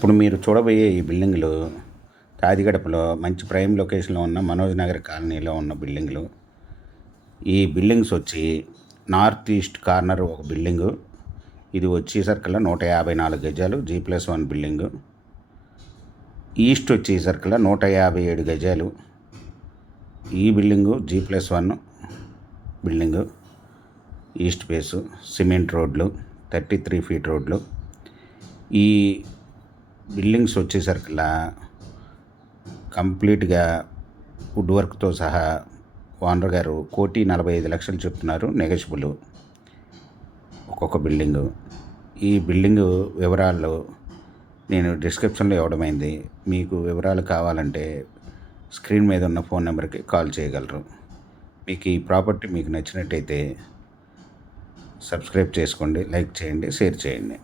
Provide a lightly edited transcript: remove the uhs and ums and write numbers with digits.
ఇప్పుడు మీరు చూడబోయే ఈ బిల్డింగులు తాదిగడపలో మంచి ప్రైమ్ లొకేషన్లో ఉన్న మనోజ్ నగర్ కాలనీలో ఉన్న బిల్డింగులు. ఈ బిల్డింగ్స్ వచ్చి నార్త్ ఈస్ట్ కార్నర్ ఒక బిల్డింగు. ఇది వచ్చేసరికల్లా 154 గజాలు G+1 బిల్డింగు. ఈస్ట్ వచ్చేసరికల్లా 157 గజాలు. ఈ building G+1 building. East face cement రోడ్లు, 33 ఫీట్ రోడ్లు. ఈ బిల్డింగ్స్ వచ్చేసరికల్లా కంప్లీట్గా వుడ్ వర్క్తో సహా ఓనర్ గారు 1,45,00,000 చెప్తున్నారు. నెగోషియబుల్ ఒక్కొక్క బిల్డింగు. ఈ బిల్డింగు వివరాలు నేను డిస్క్రిప్షన్లో ఇవ్వడమైంది. మీకు వివరాలు కావాలంటే స్క్రీన్ మీద ఉన్న ఫోన్ నెంబర్కి కాల్ చేయగలరు. మీకు ఈ ప్రాపర్టీ మీకు నచ్చినట్టయితే సబ్స్క్రైబ్ చేసుకోండి, లైక్ చేయండి, షేర్ చేయండి.